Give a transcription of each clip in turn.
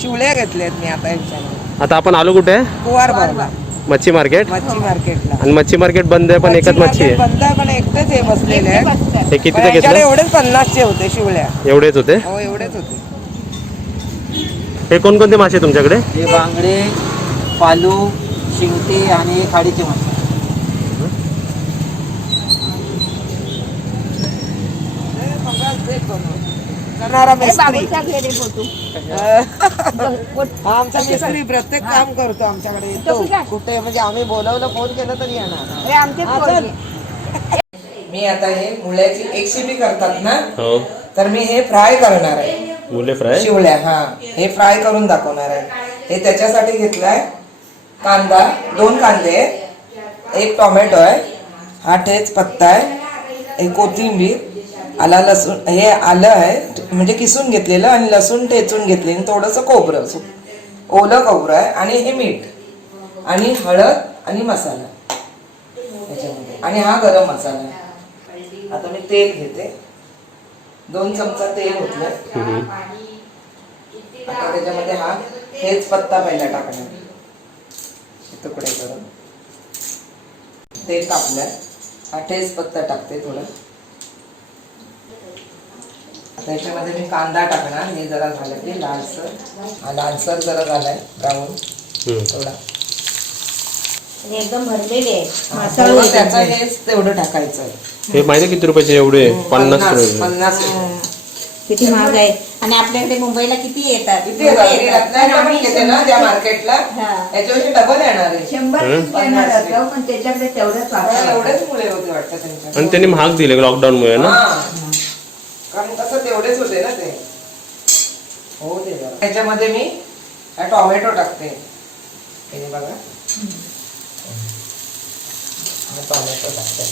शिवल्या घेतल्यात मी आता ह्याच्यामध्ये. आता आपण आलो कुठे? कुवार बावला मच्छी मार्केट. मच्छी मार्केटला. आणि मच्छी मार्केट बंद आहे पण एकच मच्छी आहे. बंद आहे पण एकटेच हे बसलेले आहे. हे कितीचं घेतलं? एवढेच 50चे होते शिवल्या. एवढेच होते? हो एवढेच होते. हे कोणकोणते मासे तुमच्याकडे? हे बांगडे, पालू, शिंगटे आणि खाडीचे मासे. करणारा मिस्त्री. आमचा मिस्त्री प्रत्येक काम करतो आमच्याकडे येतो. कुठे म्हणजे आम्ही बोलवलं फोन केलं तरी येणार. मी आता हे मुळ्याची एकशिपी करतात ना, हो. तर मी हे फ्राय करणार आहे. मुले फ्राय शिवल्या. हा हे फ्राय करून दाखवणार आहे. हे त्याच्यासाठी घेतलाय कांदा, 2 कांदे, 1 टोमॅटो आहे, हा ठेच पत्ता आहे, एक कोथिंबीर, आला लसूण, हे आलं आहे म्हणजे किसून घेतलेलं आणि लसूण ठेचून घेतले, थोडंसं खोबरं, ओलं खोबरं आहे, आणि हे मीठ आणि हळद आणि मसाला त्याच्यामध्ये, आणि हा गरम मसाला आहे. आता मी तेल घेते, 2 चमचा तेल होतलं. आता त्याच्यामध्ये हा हेच पत्ता पहिला टाकणार, तुकडे करून तेल तापलंय. हा ठेच पत्ता टाकते थोडं. त्याच्यामध्ये मी कांदा टाकणार. हे जरा झालं की लालसर जरा झालाय ब्राऊन थोडा एकदम भरलेले त्याचं हेच तेवढं टाकायचं. हे माहिती किती रुपयाचे? एवढे 50 रुपये. 50 किती महाग आहे. आणि आपल्याकडे मुंबईला किती येतात? घेते ना त्या मार्केटला, याच्यापेक्षा डबल येणार आहे. 100 पण त्याच्याकडे तेवढंच एवढेच मुळे होते वाटतं त्यांच्या. आणि त्यांनी महाग दिले लॉकडाऊन मुळे ना, कारण कसं तेवढेच होते ना ते. हो ते त्याच्यामध्ये मी टोमॅटो टाकते. हे बघा टोमॅटो टाकते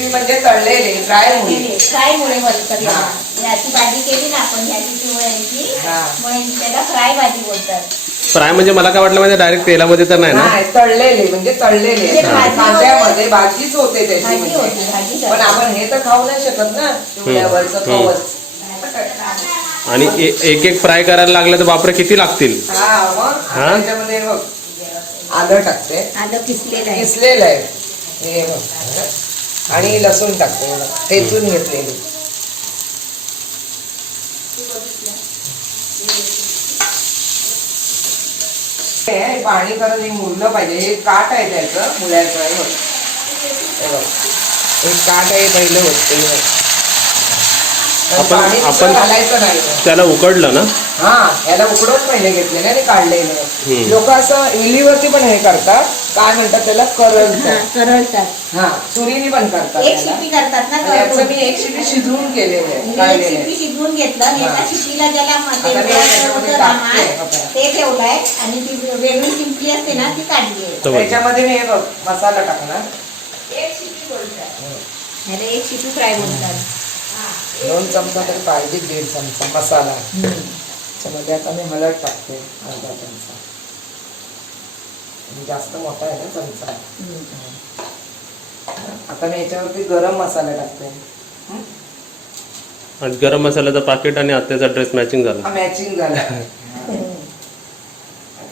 म्हणजे तळलेले फ्राय मुळे बोलतात. याची भाजी केली ना आपण ह्याची शिवळ्याची, मुळे त्याला फ्राय भाजी बोलतात. फ्राय म्हणजे मला काय वाटलं म्हणजे डायरेक्ट तेलामध्ये तर नाही ना, तळलेले म्हणजे तळलेले कांद्यामध्ये भाजीच होते त्याची. पण आपण हे तर खाऊ नाही शकत ना शिवल्यावरचं कवच. आणि एक एक फ्राय करायला लागलं तर बापरे किती लागतील. त्याच्यामध्ये बघ आलं टाकते, आलं किसलेलं आहे हे बघ, आणि लसूण टाकते ठेचून घेतलेली. पाणी करत हे मुरलं पाहिजे. हे काट आहे त्याचं मुळ्याचं. हे बघ एक काट आहे पहिलं होत. आपण घालायचं नाही त्याला उकडलं ना. याला उकडून पहिले घेतलेलं आणि काढलेलं. लोक असं इलीवरती पण हे करतात, काय म्हणतात त्याला, करळतात. सुरीनी पण करतात. एक शिपी करतात ना. याचं मी एक शिपी शिजवून केलेलं आहे. शिपी शिजवून घेतलं. एका शिपीला ज्याला ते ठेवलंय आणि ती वेगळी शिंपी असते ना ती काढली आहे. त्याच्यामध्ये मी हे बघ मसाला टाकणार. एक शिपी बोलतात, एक शिपी फ्राय बोलतात. 2 चमचा तरी पाहिजे, 1.5 चमचा मसाला. त्याच्यामध्ये आता मी हळद टाकते, अर्धा चमचा. जास्त मोठा आहे ना चमचा. आता मी याच्यावरती गरम मसाला टाकते. आणि गरम मसाल्याचं पाकिट आणि आत्याचा ड्रेस मॅचिंग झाला. मॅचिंग झाला.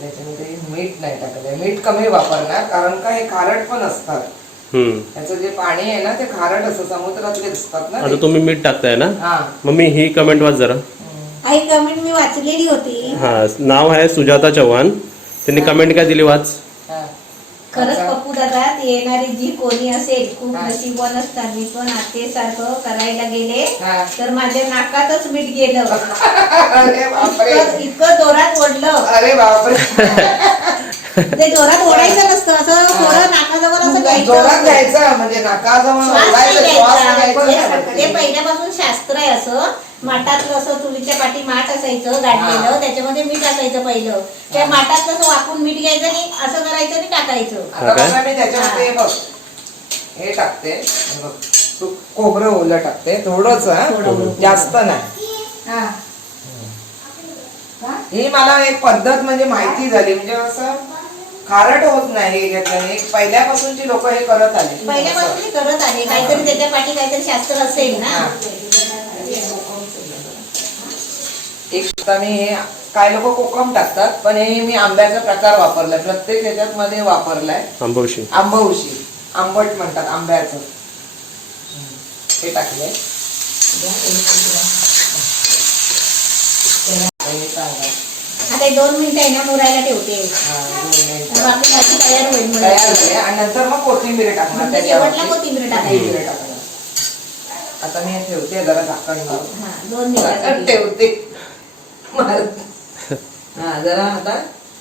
त्याच्यामध्ये मीठ नाही टाकलंय. मीठ कमी वापरणार, कारण का हे खारट पण असतात. त्याचं जे पाणी आहे ना ते खारट असं समुद्रातले असतात ना. आता तुम्ही मीठ टाकताय ना. मग मी ही कमेंट वाच जरा. ही कमेंट मी वाचलेली होती. नाव आहे सुजाता चव्हाण. त्यांनी कमेंट काय दिली वाच. खरंच पप्पू दादा, येणारी जी कोणी असेल खूप नशीबवान असतात. मी पण आत्तेसारखं करायला गेले तर माझ्या नाकातच मीठ गेलं. इतकं जोरात ओढलं. अरे बापरे. ते जोरात ओढायचं नसतं, असं थोडं नाकाजवळ असं जोरात घ्यायचं म्हणजे नाकाजवळ. ते पहिल्यापासून शास्त्र आहे असं. माठातलं असं चुलीच्या पाठी माठ असायचं गाडलेलं, त्याच्यामध्ये मीठ असायचं पहिलं. त्या माठात कसं वाकून मीठ घ्यायचं आणि असं करायचं आणि टाकायचं. मी त्याच्यामध्ये बघ हे टाकते, खोबरं ओलं टाकते थोडंच, जास्त नाही. ही मला एक पद्धत म्हणजे माहिती झाली, म्हणजे असं खारट होत नाही. एक पहिल्यापासूनची लोक हे करत आले, पहिल्यापासून करत आले. काहीतरी त्याच्या पाठी काहीतरी शास्त्र असेल ना. एक आता मी हे काय लोक कोकम टाकतात, पण हे मी आंब्याचा प्रकार वापरलाय, प्रत्येक ह्याच्यात मध्ये वापरलाय. आंबवशी आंबवशी, आंबट म्हणतात आंब्याचं. हे टाकलंय. हे सांगा. आता 2 मिनिटं आहे ना मुरायला ठेवते. हा, 2 मिनिटं. बाकी भाजी तयार होईल तयार झाले आणि नंतर मग कोथिंबीर टाकणार म्हणजे त्याच्यावरती. शेवटला कोथिंबीर टाकायची. कोथिंबीर टाकणार. आता मी हे ठेवते जरा झाकण मारून. हा 2 मिनिटं ठेवते हा जरा आता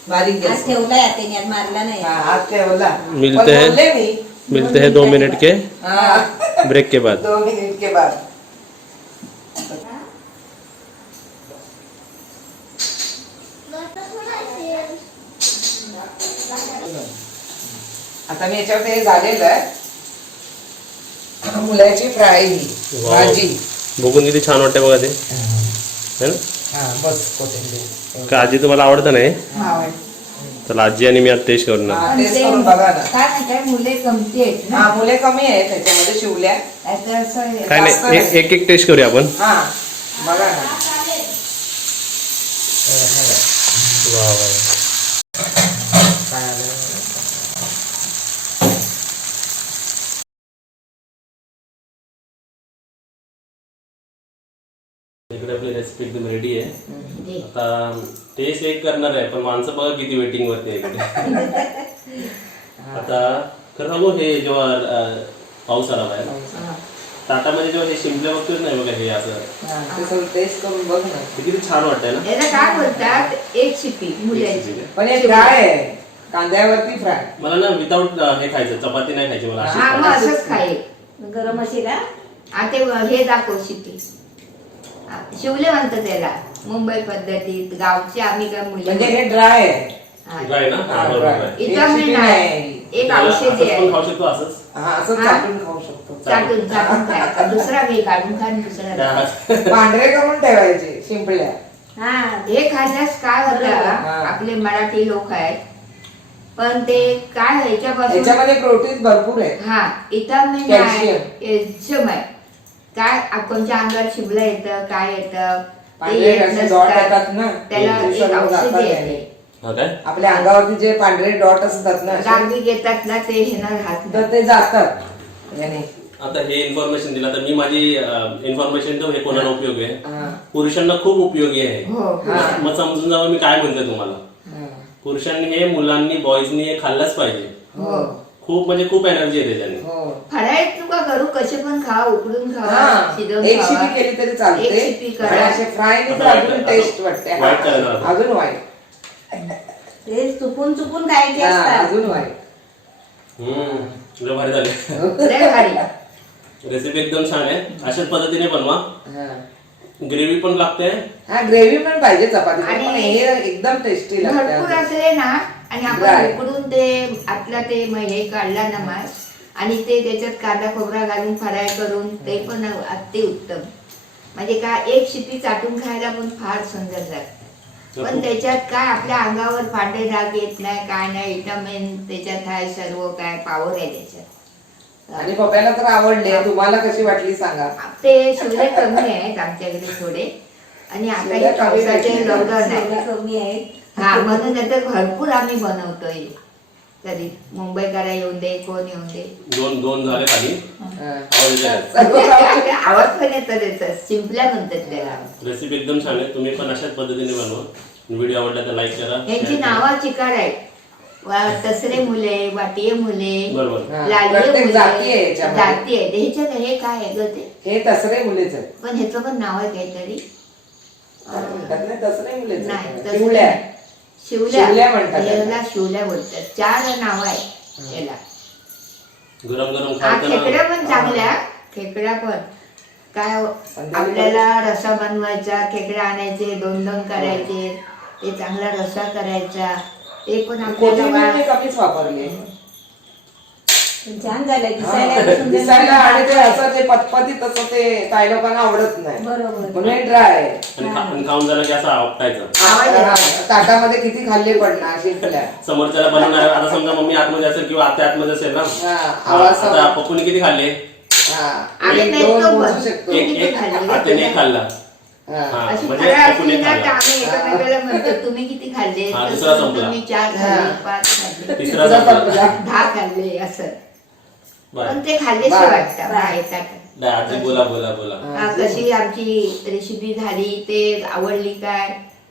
बारीक आज गॅस. ठेवलाय आता यात मारला नाही. हा आज ठेवला. मिलते पण हैं. बोलले मी. मिलते हैं 2 मिनट के हाँ ब्रेक के बाद. 2 मिनट के बाद. आता मी याच्यावर हे झालेलं आहे. मुलाची फ्राय ही वाव. भाजी. बघून किती छान वाटते बघा ते, है ना? हा बस कोथिंबीर. का आजी तुम्हाला आवडतं नाही? हा तर आजी आणि मी आज टेस्ट करणार. हा, टेस्ट करून बघा ना. काय माहितीये मुले कमती आहेत ना हा मुले कमी आहेत त्याच्यामध्ये शिवल्या. आता असं काय नाही, एक एक टेस्ट करूया आपण. हा बघा ना. वा वा. काय आलं? इकडे आपली रेसिपी एकदम रेडी आहे. आता टेस्ट एक करणार आहे, पण माणसं बघा किती वेटिंग वरती आहे इकडे. आता खरं सांगू, हे जेव्हा पाऊस आला बाहेर ताटामध्ये जेव्हा हे शिंपले बघतोच नाही बघा, हे असं हा, ते सगळं टेस्ट करून बघ ना. ते किती छान वाटतंय ना. याला काय बोलतात एक शिपी मुलाची. पण हे फ्राय आहे, कांद्यावरती फ्राय. मला ना विदाऊट हे खायचं, चपाती नाही खायची मला. अशीच हा मग खायची. असंच खाईल. गरम असेल हा. आता हे दाखव शिपी. शिवले म्हणतात त्याला मुंबई पद्धतीत. गावचे आम्ही काय म्हणजे मुले हे ड्राय आहे. ड्राय ना. हा, बरोबर आहे. इथं मी नाही. एक त्याला औषधी असंच पण आहे. खाऊ शकतो असंच. हा असं हा. चाटून खाऊ शकतो. चाटून चाटून खायचा. दुसरा घे काढून खा आणि दुसरा घे. पांढरे करून ठेवायचे शिंपल्या. हा हे खाल्ल्यास काय होतं, हा. आपले मराठी लोक आहेत पण ते काय ह्याच्यापासून याच्यामध्ये प्रोटीन भरपूर आहे. हा विटामिन Calcium. कॅल्शियम आहे. काय कोणत्या अंगात शिवलं येतं, काय येतं ते पांढरे येत असे डॉट नसतात. येतात ना, त्याला ते एक सर्व औषधी जातात येते. याने. हा काय? आपल्या अंगावरती जे पांढरे डॉट असतात ना असे, डाग येतात ना ते हे ना राहत तर नाही. ते जातात याने. आता हे इन्फॉर्मेशन दिला तर मी माझी इन्फॉर्मेशन तर हे कोणाला उपयोगी आहे? हा. पुरुषांना खूप उपयोगी आहे. हो हा. मग समजून जावं मी काय म्हणतोय तुम्हाला. हा. पुरुषांनी हे, मुलांनी, बॉईजनी हे खाल्लंच पाहिजे. हो खूप म्हणजे खूप एनर्जी आहे त्याच्याने. हो. फराळात तुका करू कसे पण खा, उकडून खावा, हा. शिजवून एक खावा. शिपी केली तरी चालते. एक शिपी करा. आणि असे फ्राय नाही तर अजून टेस्ट वाटते. White करायला हवं. अजून वाईट. ते चुकून चुकून खायचे हा, असतात. अजून वाईट. लय भारी झाले. लय भारी. रेसिपी एकदम छान आहे. अशाच पद्धतीने बनवा. हा. ग्रेव्ही पण लागते. हा ग्रेव्ही पण पाहिजे चपाती, आणि पण हे एकदम टेस्टी भरपूर लागते. असले ना आणि Dry. आपण उकडून ते आतला ते हे काढला ना मास आणि ते त्याच्यात कांदा खोबरा घालून फ्राय करून ते पण अति उत्तम. म्हणजे काय एक शिपी चाटून खायला पण फार सुंदर लागते. पण त्याच्यात काय आपल्या अंगावर पांढरे डाग येत नाही, काय नाही, विटामिन त्याच्यात आहे, सर्व काय पॉवर आहे त्याच्यात. आणि पप्याला तर आवडले. तुम्हाला कशी वाटली सांगा. ते शिवले कमी आहेत आमच्याकडे थोडे आणि आता शिवले हे कमी पावसाचे भेटले. लॉकडाऊन जेवढे आहे. कमी आहेत. हा म्हणून आता भरपूर आम्ही बनवतोय. कधी मुंबईकरा येऊन दे, कोण येऊन दे. दोन झाले खाली. हा. आवाज येतोय. आवाज पण येतात त्याचा, शिंपल्या म्हणतात त्याला. रेसिपी एकदम छान आहे. तुम्ही पण अशाच पद्धतीने बनवा. व्हिडिओ आवडला तर लाईक करा. यांची share करा. नावं चिकार आहेत. तसरे मुले, वाटिये मुले, बरोबर. हा. लालिये प्रत्येक मुले, जाती आहे याच्यामध्ये. जाती आहेत. ह्याच्यात हे काय आहे ग ते? हे तसरे मुलेच आहेत. पण ह्याचं पण नाव आहे काहीतरी. काय म्हणतात नाही, तसरे मुलेच नाही आहेत. तसरे- शिवल्या. शिवल्या शिवल्या म्हणतात त्याला. याला शिवल्या बोलतात. 4 नाव आहे याला. गरम गरम हा खेकड्या खाताना पण चांगल्या, खेकड्या पण काय आपल्याला रसा बनवायचा, खेकडे आणायचे, 2 करायचे, ते चांगला रसा करायचा, ते पण कोथिंबीर मी आपल्याला कमीच वापरली. छान झालंय दिसायला हा. एवढं सुंदर दिसायला आणि ते दिसतंय. असं ते पतपतीत असं ते काही लोकांना आवडत नाही. बरोबर. म्हणून ड्राय आहे. आणि खाऊन झालं की असं आपटायचं. हा, ताटामध्ये किती खाल्ले पडणार शिंपल्या. समोरच्याला बनवणार. आता समजा मम्मी आतमध्ये असेल किंवा आत्या आतमध्ये असेल ना. हा, हा, आवाज आता पप्पूने किती खाल्ले? हा. आम्ही एक नाही दोन तो मोजू पण. शकतो. एक किती खाल्ले? आत्याने एक खाल्ला. हा, अशी म्हणजे फराळ कोणी असली ना तर खाल्ला. आम्ही एकमेकाला म्हणतो तुम्ही किती खाल्ले हा, तर दुसरा म्हणतो, संपला. मी 4 खाल्ले 5 खाल्ले तिसरा संपला. 10 खाल्ले असं बरं. पण ते खाल्लेशी वाटतं येतात नाही, आजी बोला बोला बोला. हा, कशी आमची रेसिपी झाली ते आवडली काय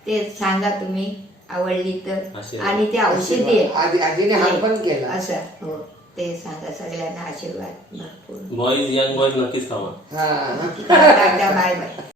ते सांगा तुम्ही आवडली तर आशीर्वाद. आणि ते औषधी आजीने हात पण आहे केला. असं हो ते सांगा सगळ्यांना आशीर्वाद भरपूर बॉईज यंग बॉईज नक्कीच खावा. हा बाय बाय